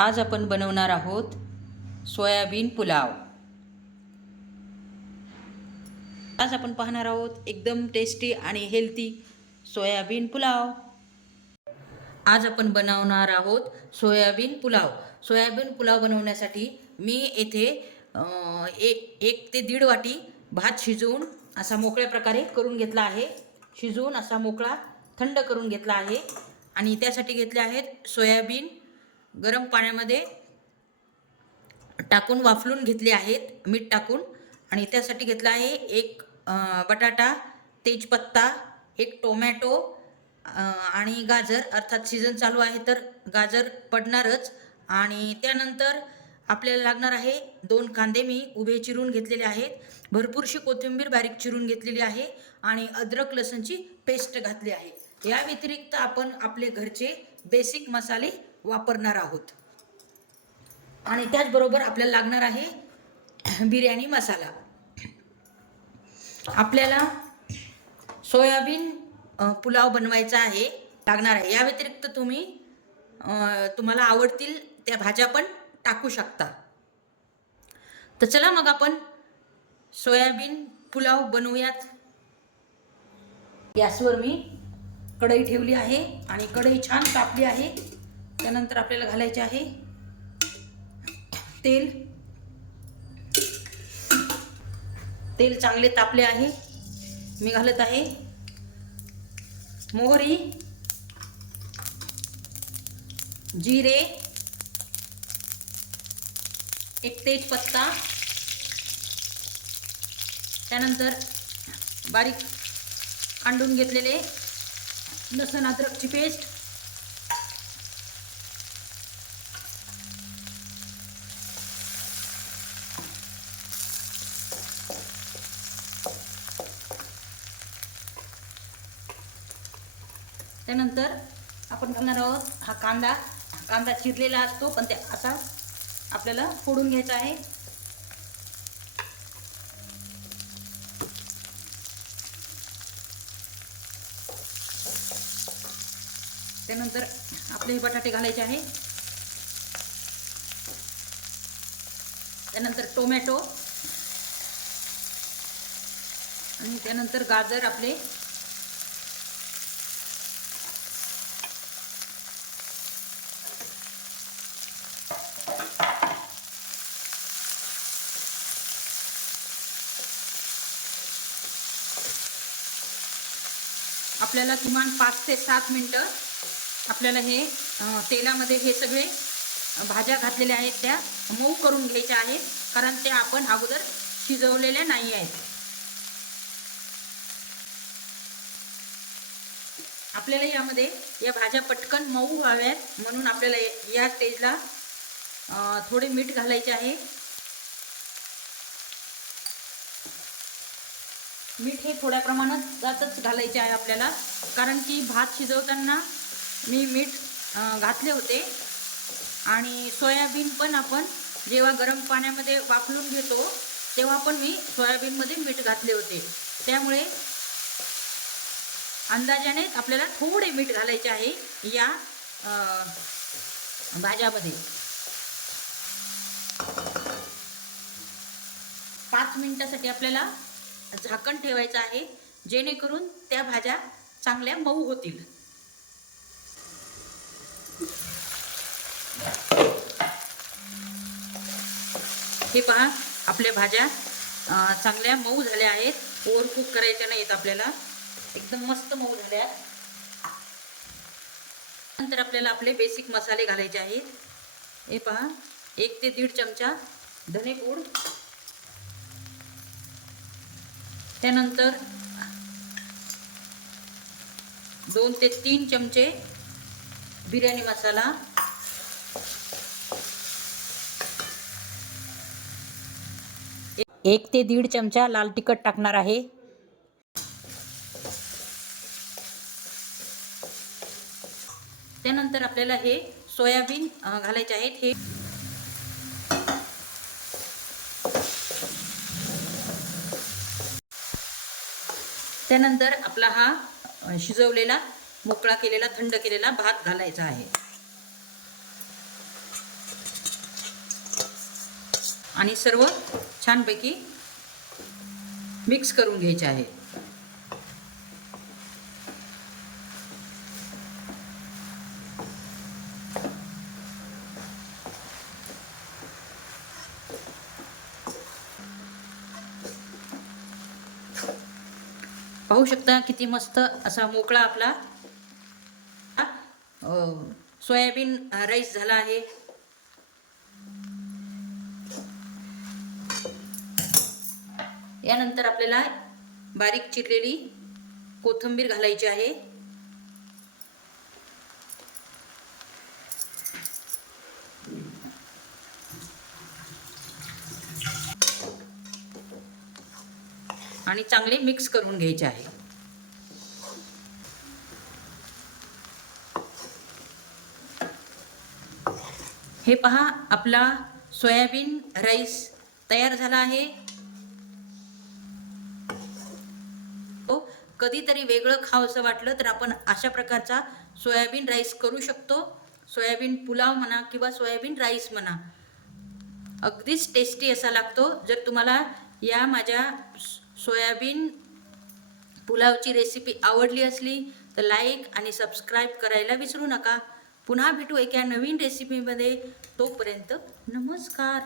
आज आपण बनवणार आहोत सोयाबीन पुलाव। आज आपण पाहणार आहोत एकदम टेस्टी आणि हेल्दी सोयाबीन पुलाव। आज आपण बनवणार आहोत सोयाबीन पुलाव। सोयाबीन पुलाव बनवण्यासाठी मी येथे 1 ते 1.5 वाटी भात शिजवून असा मोकळ्या प्रकारे करून घेतला आहे। शिजवून असा मोकळा थंड करून घेतला आहे आणि त्यासाठी घेतले आहेत सोयाबीन गरम पाण्यामध्ये टाकून वाफलून घेतले आहेत मीठ टाकून। आणि त्यासाठी घेतला आहे एक बटाटा, तेजपत्ता, एक टोमॅटो आणि गाजर, अर्थात सीजन चालू आहे तर गाजर पडणारच। आणि त्यानंतर आपल्याला लागणार आहे 2 कांदे मी उभे चिरून घेतलेले आहेत, भरपूरशी कोथिंबीर बारीक चिरून घेतलेली आहे आणि अद्रक लसूणची पेस्ट घातली आहे। या व्यतिरिक्त आपण आपले घरचे बेसिक मसाले वापरणार आहोत आणि त्याचबरोबर आपल्याला लागणार आहे बिर्याणी मसाला। आपल्याला सोयाबीन पुलाव बनवायचा आहे, लागणार आहे। या व्यतिरिक्त तुम्ही तुम्हाला आवडतील त्या भाज्या पण टाकू शकता। तर चला मग आपण सोयाबीन पुलाव बनवूयात। गॅसवर मी कढई ठेवली आहे आणि कढई छान तापली आहे। त्यानंतर आपल्याला घालायचे आहे तेल। तेल चांगले तापले आहे, मी घालत आहे मोहरी, जिरे, एक तेजपत्ता, त्यानंतर बारीक कांडून घेतलेले लसूण अद्रकची पेस्ट, त्यानंतर आपण घालणार आहोत हा कांदा। कांदा चिरलेला असतो पण ते असा आपल्याला फोडून घ्यायचा आहे। त्यानंतर आपले बटाटे घालायचे आहे, त्यानंतर टोमॅटो आणि त्यानंतर गाजर आपले। आपल्याला किमान 5 ते 7 मिनिटं आपल्याला हे तेलामध्ये हे सगळे भाज्या घातलेल्या आहेत त्या मऊ करून घ्यायच्या आहेत, कारण त्या आपण अगोदर शिजवलेल्या नाही आहेत। आपल्याला यामध्ये या भाज्या पटकन मऊ व्हाव्यात म्हणून आपल्याला या स्टेजला थोडे मीठ घालायचे आहे। मीठ हे थोड्या प्रमाणात जातच घालायचे आहे आपल्याला, कारण की भात शिजवताना मी मीठ घातले होते आणि सोयाबीन पण आपण जेव्हा गरम पाण्यामध्ये वाफलून घेतो तेव्हा पण मी सोयाबीनमध्ये मीठ घातले होते। त्यामुळे अंदाजाने आपल्याला थोडे मीठ घालायचे आहे या भाज्यामध्ये। 5 मिनिटासाठी आपल्याला झाकण ठेवायचं आहे, जेणेकरून त्या भाज्या चांगल्या मऊ होतील। हे पहा, आपल्या भाज्या चांगल्या मऊ झाल्या आहेत, ओव्हर कुक करायच्या नाहीत आपल्याला, एकदम मस्त मऊ झाल्या। नंतर आपल्याला आपले बेसिक मसाले घालायचे आहेत। हे पहा, 1 ते 1.5 चमचा धनेपूड, त्यानंतर 2 ते 3 चमचे बिर्याणी मसाला, 1 ते 1.5 चमचा लाल तिखट टाकणार आहे, त्यानंतर आपल्याला हे सोयाबीन घालायचे आहेत। हे त्यानंतर आपला हा शिजवलेला मोकळा केलेला थंड केलेला भात घालायचा आहे। आणि सर्व छानपैकी मिक्स करून घ्यायचे आहे. पाहू शकता किती मस्त असा मोकळा आपला सोयाबीन राईस झाला आहे. यानंतर आपल्याला बारीक चिरलेली कोथिंबीर घालायची आहे. आणि चांगले मिक्स करून घ्यायचे आहे. हे पहा, आपला सोयाबीन राईस तयार झाला आहे. कधीतरी वेगळं खावंसं वाटलं तर आपण अशा प्रकारचा सोयाबीन राईस करू शकतो. सोयाबीन पुलाव म्हणा किंवा सोयाबीन राईस म्हणा, अगदीच टेस्टी असा लागतो. जर तुम्हाला या माझ्या सोयाबीन पुलावची रेसिपी आवडली असली तर लाईक आणि सबस्क्राईब करायला विसरू नका. पुन्हा भेटू एका नवीन रेसिपीमध्ये. तोपर्यंत नमस्कार.